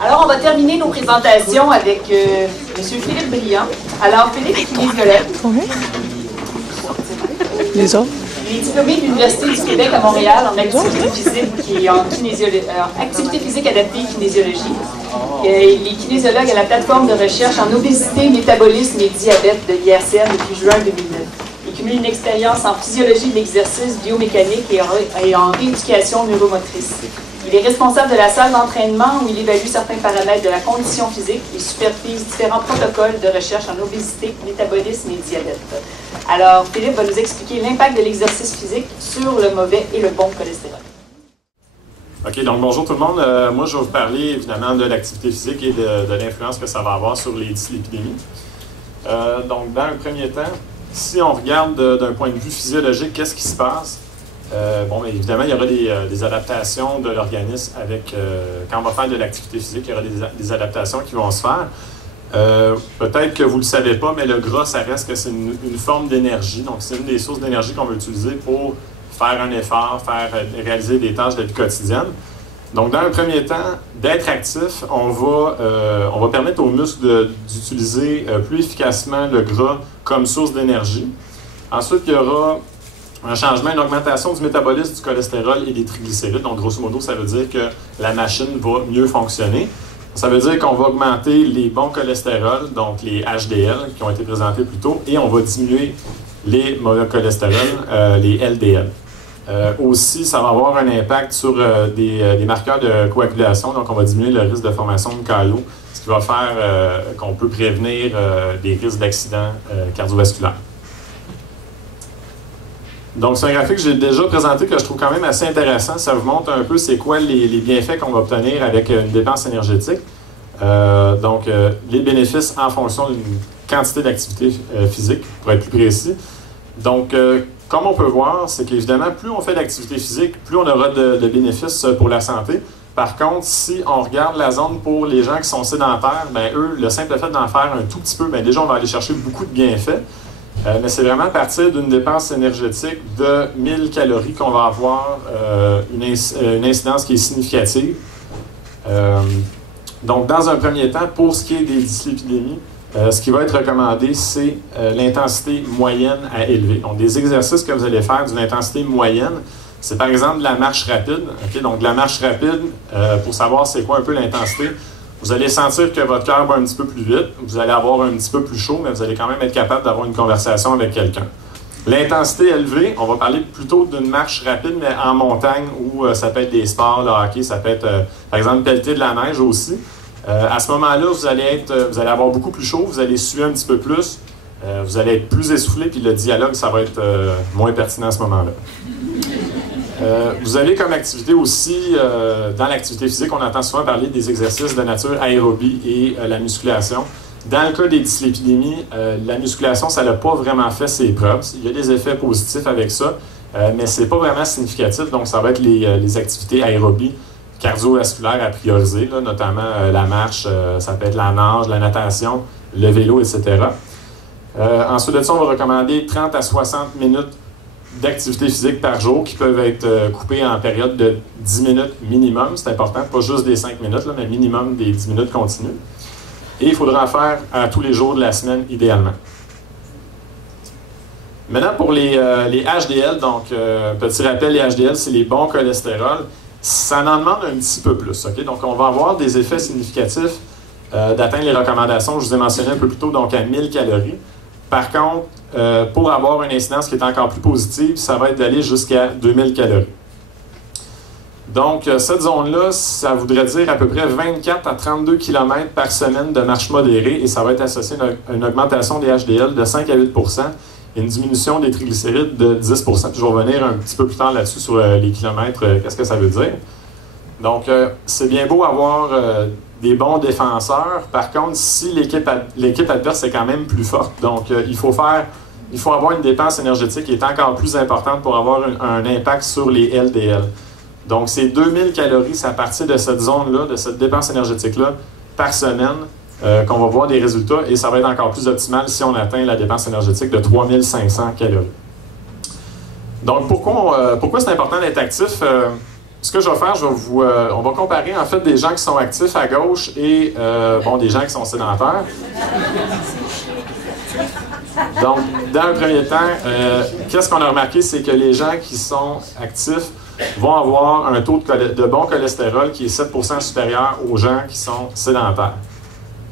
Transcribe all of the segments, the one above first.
Alors, on va terminer nos présentations avec M. Philippe Briand. Alors, Philippe est kinésiologue. Les autres? Il est diplômé de l'Université du Québec à Montréal en activité physique et en activité physique adaptée et kinésiologie. Il est kinésiologue à la plateforme de recherche en obésité, métabolisme et diabète de l'IRCN depuis juin 2009. Il cumule une expérience en physiologie de l'exercice, biomécanique et en rééducation neuromotrice. Il est responsable de la salle d'entraînement où il évalue certains paramètres de la condition physique et supervise différents protocoles de recherche en obésité, métabolisme et diabète. Alors, Philippe va nous expliquer l'impact de l'exercice physique sur le mauvais et le bon cholestérol. OK, donc bonjour tout le monde. Moi, je vais vous parler évidemment de l'activité physique et de l'influence que ça va avoir sur les dyslipidémies. Donc, dans un premier temps, si on regarde d'un point de vue physiologique, qu'est-ce qui se passe? Bon, bien, évidemment, il y aura des adaptations de l'organisme avec, quand on va faire de l'activité physique, il y aura des adaptations qui vont se faire. Peut-être que vous ne le savez pas, mais le gras, ça reste que c'est une forme d'énergie. Donc, c'est une des sources d'énergie qu'on va utiliser pour faire un effort, réaliser des tâches de la vie quotidienne. Donc, dans un premier temps, d'être actif, on va permettre aux muscles d'utiliser plus efficacement le gras comme source d'énergie. Ensuite, il y aura un changement, une augmentation du métabolisme du cholestérol et des triglycérides. Donc, grosso modo, ça veut dire que la machine va mieux fonctionner. Ça veut dire qu'on va augmenter les bons cholestérols, donc les HDL qui ont été présentés plus tôt, et on va diminuer les mauvais cholestérols, les LDL. Aussi, ça va avoir un impact sur des marqueurs de coagulation, donc on va diminuer le risque de formation de CALO, ce qui va faire qu'on peut prévenir des risques d'accidents cardiovasculaires. Donc, c'est un graphique que j'ai déjà présenté que je trouve quand même assez intéressant. Ça vous montre un peu c'est quoi les bienfaits qu'on va obtenir avec une dépense énergétique. Les bénéfices en fonction d'une quantité d'activité physique, pour être plus précis. Donc, comme on peut voir, c'est qu'évidemment, plus on fait d'activité physique, plus on aura de bénéfices pour la santé. Par contre, si on regarde la zone pour les gens qui sont sédentaires, bien, eux, le simple fait d'en faire un tout petit peu, bien, déjà, on va aller chercher beaucoup de bienfaits. Mais c'est vraiment à partir d'une dépense énergétique de 1000 calories qu'on va avoir une incidence qui est significative. Donc, dans un premier temps, pour ce qui est des dyslipidémies, ce qui va être recommandé, c'est l'intensité moyenne à élever. Donc, des exercices que vous allez faire d'une intensité moyenne, c'est par exemple de la marche rapide. Okay? Donc, de la marche rapide, pour savoir c'est quoi un peu l'intensité, vous allez sentir que votre cœur va un petit peu plus vite, vous allez avoir un petit peu plus chaud, mais vous allez quand même être capable d'avoir une conversation avec quelqu'un. L'intensité élevée, on va parler plutôt d'une marche rapide, mais en montagne, où ça peut être des sports, le hockey, ça peut être, par exemple, pelleter de la neige aussi. À ce moment-là, vous allez avoir beaucoup plus chaud, vous allez suer un petit peu plus, vous allez être plus essoufflé, puis le dialogue, ça va être moins pertinent à ce moment-là. Vous avez comme activité aussi, dans l'activité physique, on entend souvent parler des exercices de nature aérobie et la musculation. Dans le cas des dyslipidémies, la musculation, ça n'a pas vraiment fait ses preuves. Il y a des effets positifs avec ça, mais ce n'est pas vraiment significatif. Donc, ça va être les activités aérobies cardiovasculaires à prioriser, là, notamment la marche, ça peut être la nage, la natation, le vélo, etc. Ensuite de ça, on va recommander 30 à 60 minutes d'activité physique par jour qui peuvent être coupées en période de 10 minutes minimum. C'est important, pas juste des 5 minutes, là, mais minimum des 10 minutes continues. Et il faudra en faire à tous les jours de la semaine, idéalement. Maintenant, pour les HDL, donc, petit rappel, les HDL, c'est les bons cholestérols. Ça en demande un petit peu plus. Okay? Donc, on va avoir des effets significatifs d'atteindre les recommandations que je vous ai mentionnées un peu plus tôt, donc à 1000 calories. Par contre, pour avoir une incidence qui est encore plus positive, ça va être d'aller jusqu'à 2000 calories. Donc, cette zone-là, ça voudrait dire à peu près 24 à 32 km par semaine de marche modérée et ça va être associé à une augmentation des HDL de 5 à 8 et une diminution des triglycérides de 10 Puis je vais revenir un petit peu plus tard là-dessus sur les kilomètres, qu'est-ce que ça veut dire. Donc, c'est bien beau avoir des bons défenseurs. Par contre, si l'équipe adverse est quand même plus forte, donc il faut avoir une dépense énergétique qui est encore plus importante pour avoir un impact sur les LDL. Donc, c'est 2000 calories, c'est à partir de cette zone-là, de cette dépense énergétique-là, par semaine, qu'on va voir des résultats, et ça va être encore plus optimal si on atteint la dépense énergétique de 3500 calories. Donc, pourquoi c'est important d'être actif? ce que je vais faire, on va comparer en fait des gens qui sont actifs à gauche et des gens qui sont sédentaires. Donc, dans un premier temps, qu'est-ce qu'on a remarqué, c'est que les gens qui sont actifs vont avoir un taux de bon cholestérol qui est 7% supérieur aux gens qui sont sédentaires.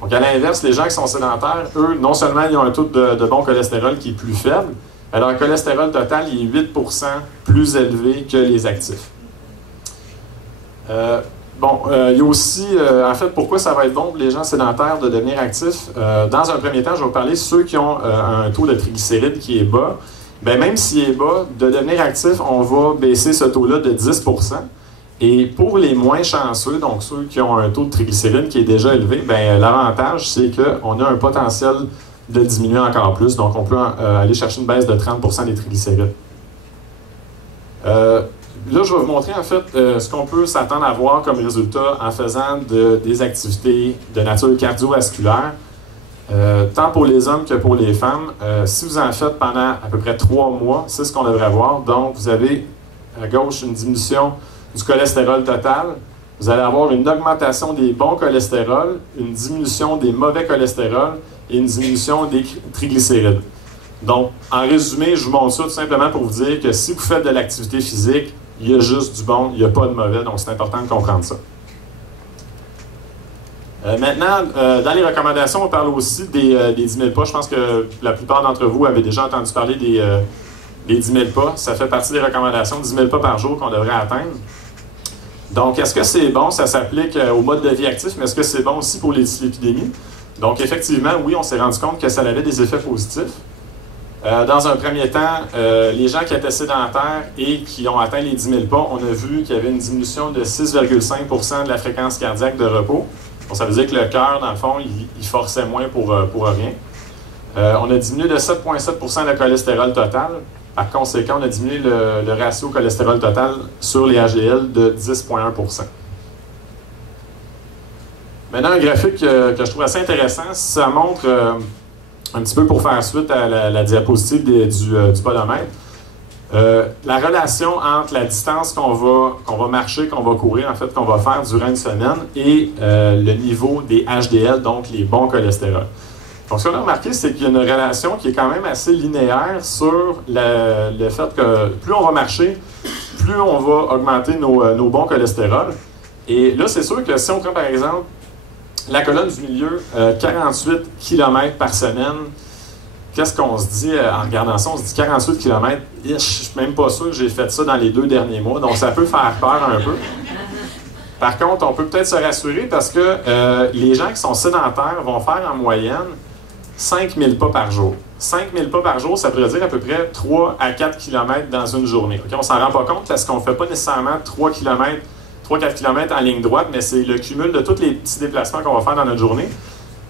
Donc, à l'inverse, les gens qui sont sédentaires, eux, non seulement ils ont un taux de bon cholestérol qui est plus faible, mais leur cholestérol total il est 8% plus élevé que les actifs. Il y a aussi, en fait, pourquoi ça va être bon pour les gens sédentaires de devenir actifs. Dans un premier temps, je vais vous parler de ceux qui ont un taux de triglycérides qui est bas. Bien, même s'il est bas, de devenir actif, on va baisser ce taux-là de 10%. Et pour les moins chanceux, donc ceux qui ont un taux de triglycérides qui est déjà élevé, bien, l'avantage, c'est qu'on a un potentiel de diminuer encore plus. Donc, on peut aller chercher une baisse de 30% des triglycérides. Là, je vais vous montrer en fait ce qu'on peut s'attendre à voir comme résultat en faisant des activités de nature cardiovasculaire, tant pour les hommes que pour les femmes. Si vous en faites pendant à peu près 3 mois, c'est ce qu'on devrait voir. Donc, vous avez à gauche une diminution du cholestérol total. Vous allez avoir une augmentation des bons cholestérols, une diminution des mauvais cholestérols et une diminution des triglycérides. Donc, en résumé, je vous montre ça tout simplement pour vous dire que si vous faites de l'activité physique, il y a juste du bon, il n'y a pas de mauvais, donc c'est important de comprendre ça. Maintenant, dans les recommandations, on parle aussi des 10 000 pas. Je pense que la plupart d'entre vous avaient déjà entendu parler des 10 000 pas. Ça fait partie des recommandations, 10 000 pas par jour qu'on devrait atteindre. Donc, est-ce que c'est bon? Ça s'applique au mode de vie actif, mais est-ce que c'est bon aussi pour les dyslipidémies? Donc, effectivement, oui, on s'est rendu compte que ça avait des effets positifs. Dans un premier temps, les gens qui étaient sédentaires et qui ont atteint les 10 000 pas, on a vu qu'il y avait une diminution de 6,5% de la fréquence cardiaque de repos. Donc, ça veut dire que le cœur, dans le fond, il forçait moins pour rien. On a diminué de 7,7% le cholestérol total. Par conséquent, on a diminué le ratio cholestérol total sur les HDL de 10,1%. Maintenant, un graphique que je trouve assez intéressant, ça montre, un petit peu pour faire suite à la diapositive du podomètre, la relation entre la distance qu'on va marcher, qu'on va courir, en fait, qu'on va faire durant une semaine, et le niveau des HDL, donc les bons cholestérols. Donc, ce qu'on a remarqué, c'est qu'il y a une relation qui est quand même assez linéaire sur le fait que plus on va marcher, plus on va augmenter nos bons cholestérols. Et là, c'est sûr que si on prend, par exemple, la colonne du milieu, 48 km par semaine, qu'est-ce qu'on se dit en regardant ça? On se dit 48 km, je ne suis même pas sûr que j'ai fait ça dans les 2 derniers mois, donc ça peut faire peur un peu. Par contre, on peut peut-être se rassurer parce que les gens qui sont sédentaires vont faire en moyenne 5 000 pas par jour. 5 000 pas par jour, ça pourrait dire à peu près 3 à 4 km dans une journée. Okay? On ne s'en rend pas compte parce qu'on ne fait pas nécessairement 3-4 km en ligne droite, mais c'est le cumul de tous les petits déplacements qu'on va faire dans notre journée.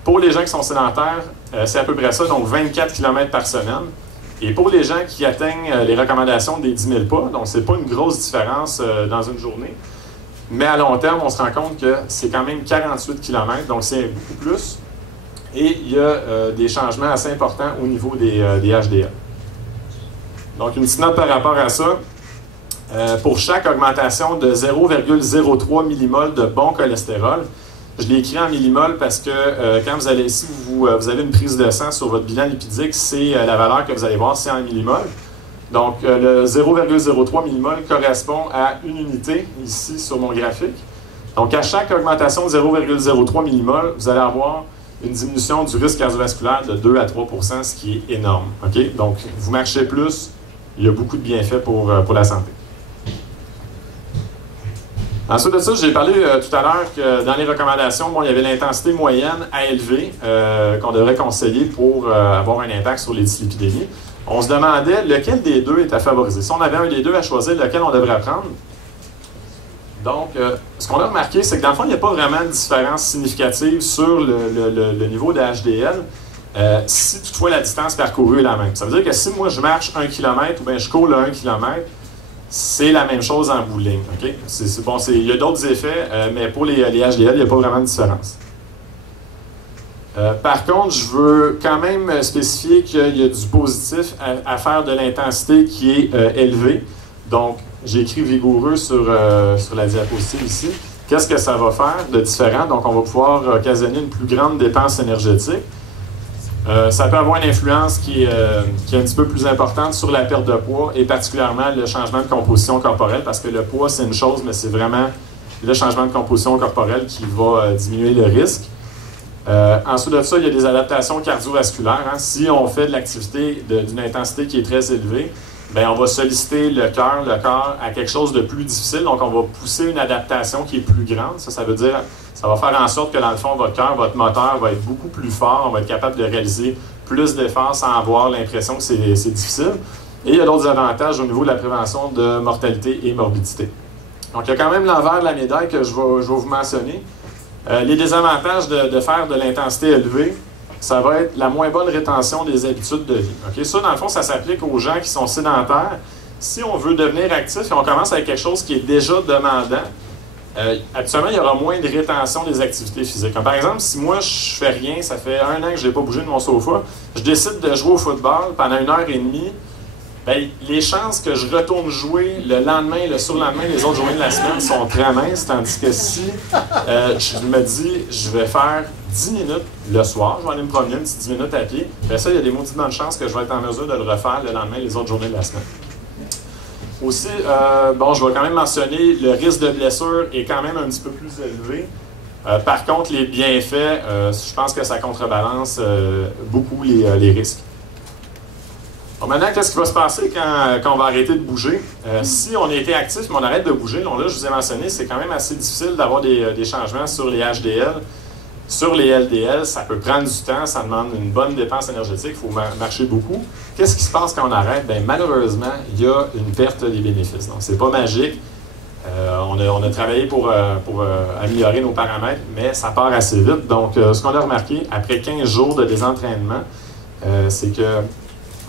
Pour les gens qui sont sédentaires, c'est à peu près ça, donc 24 km par semaine. Et pour les gens qui atteignent les recommandations des 10 000 pas, donc c'est pas une grosse différence dans une journée, mais à long terme, on se rend compte que c'est quand même 48 km, donc c'est beaucoup plus. Et il y a des changements assez importants au niveau des HDL. Donc, une petite note par rapport à ça. Pour chaque augmentation de 0,03 millimoles de bon cholestérol, je l'ai écrit en millimoles parce que quand vous allez ici, vous avez une prise de sang sur votre bilan lipidique, c'est la valeur que vous allez voir, c'est en millimoles. Donc, le 0,03 millimoles correspond à une unité ici sur mon graphique. Donc, à chaque augmentation de 0,03 millimoles, vous allez avoir une diminution du risque cardiovasculaire de 2 à 3 %, ce qui est énorme. Okay? Donc, vous marchez plus, il y a beaucoup de bienfaits pour la santé. Ensuite de ça, j'ai parlé tout à l'heure que dans les recommandations, il y avait l'intensité moyenne à élever qu'on devrait conseiller pour avoir un impact sur les dyslipidémies. On se demandait lequel des deux est à favoriser. Si on avait un des deux à choisir, lequel on devrait prendre. Donc, ce qu'on a remarqué, c'est que dans le fond, il n'y a pas vraiment de différence significative sur le niveau de HDL si toutefois la distance parcourue est la même. Ça veut dire que si moi je marche 1 km ou bien je cours le 1 km, c'est la même chose en bout de ligne. Okay? Bon, il y a d'autres effets, mais pour les HDL, il n'y a pas vraiment de différence. Par contre, je veux quand même spécifier qu'il y a du positif à faire de l'intensité qui est élevée. Donc, j'ai écrit vigoureux sur la diapositive ici. Qu'est-ce que ça va faire de différent? Donc, on va pouvoir occasionner une plus grande dépense énergétique. Ça peut avoir une influence qui est un petit peu plus importante sur la perte de poids et particulièrement le changement de composition corporelle, parce que le poids, c'est une chose, mais c'est vraiment le changement de composition corporelle qui va diminuer le risque. Ensuite de ça, il y a des adaptations cardiovasculaires. Hein. Si on fait de l'activité d'une intensité qui est très élevée, bien, on va solliciter le corps à quelque chose de plus difficile. Donc, on va pousser une adaptation qui est plus grande. Ça veut dire, ça va faire en sorte que, dans le fond, votre cœur, votre moteur va être beaucoup plus fort. On va être capable de réaliser plus d'efforts sans avoir l'impression que c'est difficile. Et il y a d'autres avantages au niveau de la prévention de mortalité et morbidité. Donc, il y a quand même l'envers de la médaille que je vais vous mentionner. Les désavantages de faire de l'intensité élevée, ça va être la moins bonne rétention des habitudes de vie. Okay? Ça, dans le fond, ça s'applique aux gens qui sont sédentaires. Si on veut devenir actif et on commence avec quelque chose qui est déjà demandant, actuellement, il y aura moins de rétention des activités physiques. Comme par exemple, si moi, je fais rien, ça fait 1 an que je n'ai pas bougé de mon sofa, je décide de jouer au football pendant 1h30, bien, les chances que je retourne jouer le lendemain, le surlendemain, les autres journées de la semaine sont très minces, tandis que si je me dis, je vais faire 10 minutes le soir, je vais aller me promener une petite 10 minutes à pied, bien ça, il y a des maudites bonnes chances que je vais être en mesure de le refaire le lendemain, les autres journées de la semaine. Aussi, bon, je vais quand même mentionner, le risque de blessure est quand même un petit peu plus élevé. Par contre, les bienfaits, je pense que ça contrebalance beaucoup les risques. Bon, maintenant, qu'est-ce qui va se passer quand on va arrêter de bouger? Si on a été actif mais on arrête de bouger, donc là, je vous ai mentionné, c'est quand même assez difficile d'avoir des changements sur les HDL. Sur les LDL, ça peut prendre du temps, ça demande une bonne dépense énergétique, il faut marcher beaucoup. Qu'est-ce qui se passe quand on arrête? Bien, malheureusement, il y a une perte des bénéfices. Donc, c'est pas magique. On a travaillé pour améliorer nos paramètres, mais ça part assez vite. Donc, ce qu'on a remarqué, après 15 jours de désentraînement, c'est que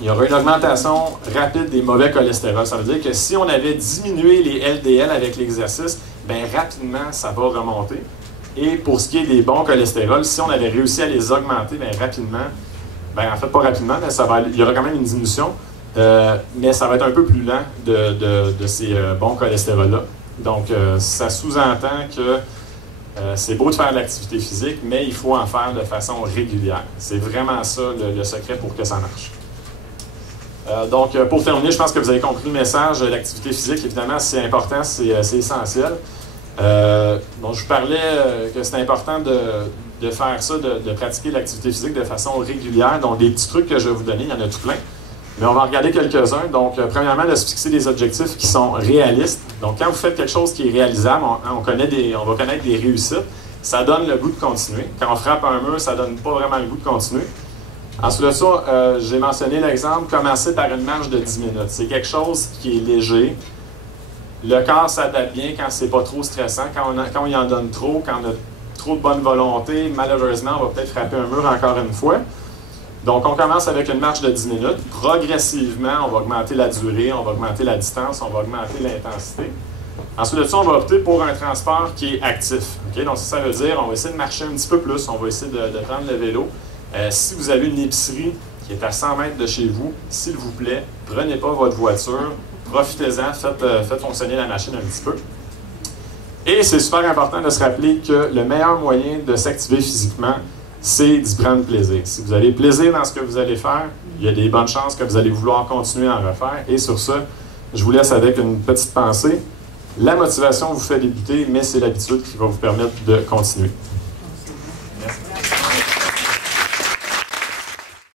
il y aura une augmentation rapide des mauvais cholestérol. Ça veut dire que si on avait diminué les LDL avec l'exercice, bien rapidement, ça va remonter. Et pour ce qui est des bons cholestérols, si on avait réussi à les augmenter, bien rapidement, bien en fait pas rapidement, mais il y aura quand même une diminution, mais ça va être un peu plus lent de ces bons cholestérols-là. Donc, ça sous-entend que c'est beau de faire de l'activité physique, mais il faut en faire de façon régulière. C'est vraiment ça le secret pour que ça marche. Donc, pour terminer, je pense que vous avez compris le message. L'activité physique, évidemment, c'est important, c'est essentiel. Bon, je vous parlais que c'est important de faire ça, de pratiquer l'activité physique de façon régulière. Donc, des petits trucs que je vais vous donner, il y en a tout plein. Mais on va regarder quelques-uns. Donc, premièrement, de se fixer des objectifs qui sont réalistes. Donc, quand vous faites quelque chose qui est réalisable, on va connaître des réussites. Ça donne le goût de continuer. Quand on frappe un mur, ça ne donne pas vraiment le goût de continuer. Ensuite de ça, j'ai mentionné l'exemple, commencer par une marche de 10 minutes. C'est quelque chose qui est léger. Le corps s'adapte bien quand c'est pas trop stressant. Quand on y en donne trop, quand on a trop de bonne volonté, malheureusement, on va peut-être frapper un mur encore une fois. Donc, on commence avec une marche de 10 minutes. Progressivement, on va augmenter la durée, on va augmenter la distance, on va augmenter l'intensité. Ensuite de ça, on va opter pour un transport qui est actif. Okay? Donc, ça veut dire on va essayer de marcher un petit peu plus, on va essayer de prendre le vélo. Si vous avez une épicerie qui est à 100 mètres de chez vous, s'il vous plaît, prenez pas votre voiture, profitez-en, faites fonctionner la machine un petit peu. Et c'est super important de se rappeler que le meilleur moyen de s'activer physiquement, c'est d'y prendre plaisir. Si vous avez plaisir dans ce que vous allez faire, il y a des bonnes chances que vous allez vouloir continuer à en refaire. Et sur ça, je vous laisse avec une petite pensée. La motivation vous fait débuter, mais c'est l'habitude qui va vous permettre de continuer.